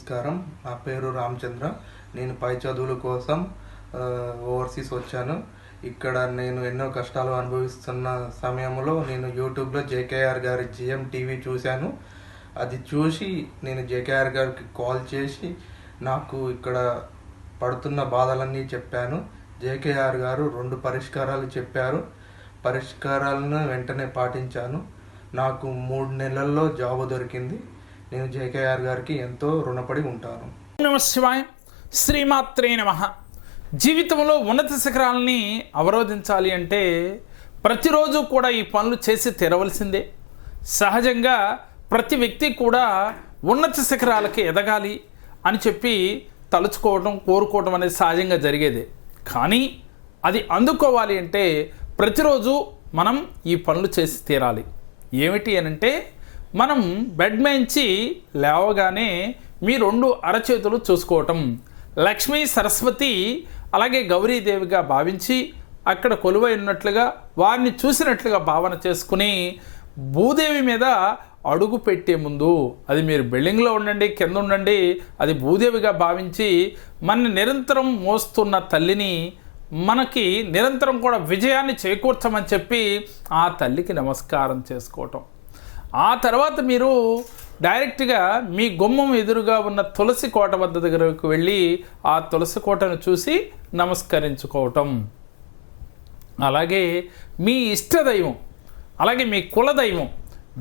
నమస్కారం. నా పేరు రామచంద్ర. నేను పై చదువుల కోసం ఓవర్సీస్ వచ్చాను. ఇక్కడ నేను ఎన్నో కష్టాలు అనుభవిస్తున్న సమయంలో నేను యూట్యూబ్లో జేకేఆర్ గారి జిఎం టీవీ చూశాను. అది చూసి నేను జేకేఆర్ గారికి కాల్ చేసి నాకు ఇక్కడ పడుతున్న బాధలన్నీ చెప్పాను. జేకేఆర్ గారు 2 పరిష్కారాలు చెప్పారు. పరిష్కారాలను వెంటనే పాటించాను. నాకు 3 నెలల్లో జాబ్ దొరికింది. నేను జేకేఆర్ గారికి ఎంతో రుణపడి ఉంటాను. నమ శివాయ. శ్రీమాత్రే నమః. జీవితంలో ఉన్నత శిఖరాలని అవరోధించాలి అంటే ప్రతిరోజు కూడా ఈ పనులు చేసి తీరవలసిందే. సహజంగా ప్రతి వ్యక్తి కూడా ఉన్నత శిఖరాలకి ఎదగాలి అని చెప్పి తలుచుకోవడం, కోరుకోవడం అనేది సహజంగా జరిగేదే. కానీ అది అందుకోవాలి అంటే ప్రతిరోజు మనం ఈ పనులు చేసి తీరాలి. ఏమిటి అనంటే, మనం బెడ్ నుంచి లేవగానే మీ 2 అరచేతులు చూసుకోవటం, లక్ష్మీ సరస్వతి అలాగే గౌరీదేవిగా భావించి అక్కడ కొలువై ఉన్నట్లుగా వారిని చూసినట్లుగా భావన చేసుకుని భూదేవి మీద అడుగు పెట్టే ముందు, అది మీరు బిల్డింగ్లో ఉండండి, కింద ఉండండి, అది భూదేవిగా భావించి మన నిరంతరం మోస్తున్న తల్లిని, మనకి నిరంతరం కూడా విజయాన్ని చేకూర్చమని చెప్పి ఆ తల్లికి నమస్కారం చేసుకోవటం. ఆ తర్వాత మీరు డైరెక్ట్గా మీ గుమ్మం ఎదురుగా ఉన్న తులసి కోట వద్ద దగ్గరకు వెళ్ళి ఆ తులసి కోటను చూసి నమస్కరించుకోవటం. అలాగే మీ ఇష్టదైవం, అలాగే మీ కులదైవం,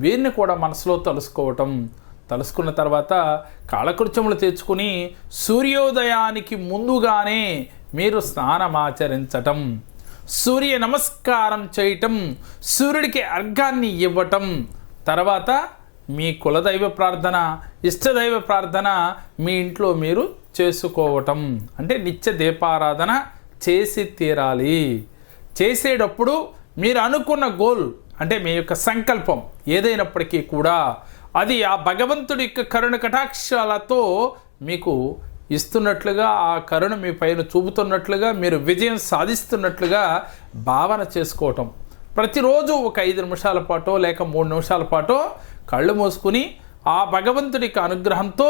వీరిని కూడా మనసులో తలుసుకోవటం. తలుసుకున్న తర్వాత కాలకృత్యములు తెచ్చుకుని సూర్యోదయానికి ముందుగానే మీరు స్నానమాచరించటం, సూర్య నమస్కారం చేయటం, సూర్యుడికి అర్ఘాన్ని ఇవ్వటం, తర్వాత మీ కులదైవ ప్రార్థన, ఇష్టదైవ ప్రార్థన మీ ఇంట్లో మీరు చేసుకోవటం. అంటే నిత్య దీపారాధన చేసి తీరాలి. చేసేటప్పుడు మీరు అనుకున్న గోల్, అంటే మీ యొక్క సంకల్పం ఏదైనప్పటికీ కూడా అది ఆ భగవంతుడి యొక్క కరుణ కటాక్షాలతో మీకు ఇస్తున్నట్లుగా, ఆ కరుణ మీ పైన చూపుతున్నట్లుగా, మీరు విజయం సాధిస్తున్నట్లుగా భావన చేసుకోవటం. ప్రతిరోజు ఒక 5 నిమిషాల పాటో లేక 3 నిమిషాల పాటో కళ్ళు మూసుకుని ఆ భగవంతుడి యొక్క అనుగ్రహంతో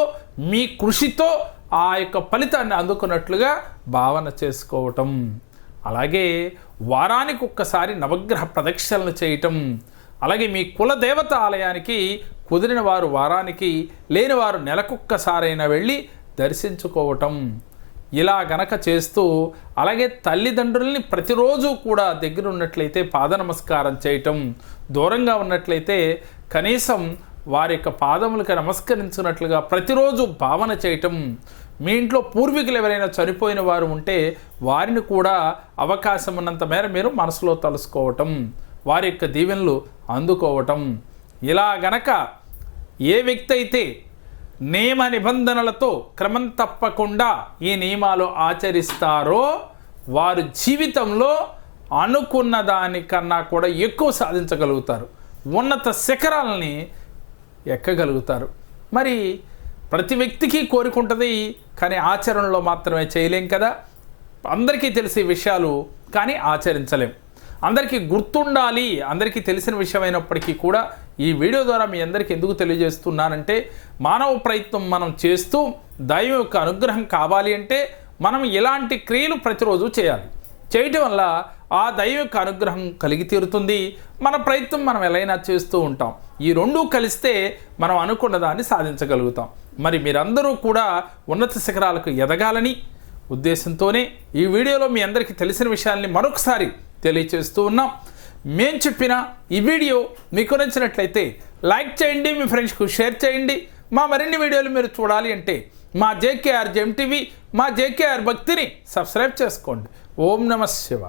మీ కృషితో ఆ యొక్క ఫలితాన్ని అందుకున్నట్లుగా భావన చేసుకోవటం. అలాగే వారానికి ఒక్కసారి నవగ్రహ ప్రదక్షిణలు చేయటం. అలాగే మీ కులదేవత ఆలయానికి కుదిరిన వారు వారానికి, లేని వారు నెలకొక్కసారైనా వెళ్ళి దర్శించుకోవటం. ఇలా గనక చేస్తూ, అలాగే తల్లిదండ్రుల్ని ప్రతిరోజు కూడా దగ్గర ఉన్నట్లయితే పాద నమస్కారం చేయటం, దూరంగా ఉన్నట్లయితే కనీసం వారి యొక్క పాదములకు నమస్కరించినట్లుగా ప్రతిరోజు భావన చేయటం. మీ ఇంట్లో పూర్వీకులు ఎవరైనా చనిపోయిన వారు ఉంటే వారిని కూడా అవకాశం ఉన్నంత మేర మీరు మనసులో తలుసుకోవటం, వారి యొక్క దీవెనలు అందుకోవటం. ఇలా గనక ఏ వ్యక్తి అయితే నియమ నిబంధనలతో క్రమం తప్పకుండా ఈ నియమాలు ఆచరిస్తారో వారు జీవితంలో అనుకున్న దానికన్నా కూడా ఎక్కువ సాధించగలుగుతారు, ఉన్నత శిఖరాలని ఎక్కగలుగుతారు. మరి ప్రతి వ్యక్తికి కోరుకుంటుంది, కానీ ఆచరణలో మాత్రమే చేయలేం కదా. అందరికీ తెలిసే విషయాలు కానీ ఆచరించలేం. అందరికీ గుర్తుండాలి, అందరికీ తెలిసిన విషయం అయినప్పటికీ కూడా ఈ వీడియో ద్వారా మీ అందరికీ ఎందుకు తెలియజేస్తున్నానంటే, మానవ ప్రయత్నం మనం చేస్తూ దైవం యొక్క అనుగ్రహం కావాలి అంటే మనం ఇలాంటి క్రియలు ప్రతిరోజు చేయాలి. చేయటం వల్ల ఆ దైవం యొక్క అనుగ్రహం కలిగి తీరుతుంది. మన ప్రయత్నం మనం ఎలా చేస్తూ ఉంటాం. ఈ 2 కలిస్తే మనం అనుకున్న దాన్ని సాధించగలుగుతాం. మరి మీరందరూ కూడా ఉన్నత శిఖరాలకు ఎదగాలని ఉద్దేశంతోనే ఈ వీడియోలో మీ అందరికీ తెలిసిన విషయాల్ని మరొకసారి తెలియచేస్తూ ఉన్నాం. మేము చెప్పిన ఈ వీడియో మీకు నచ్చినట్లయితే లైక్ చేయండి, మీ ఫ్రెండ్స్కు షేర్ చేయండి. మా మరిన్ని వీడియోలు మీరు చూడాలి అంటే మా జేకేఆర్ జిఎం టీవీ, మా జేకేఆర్ భక్తిని సబ్స్క్రైబ్ చేసుకోండి. ఓం నమః శివాయ.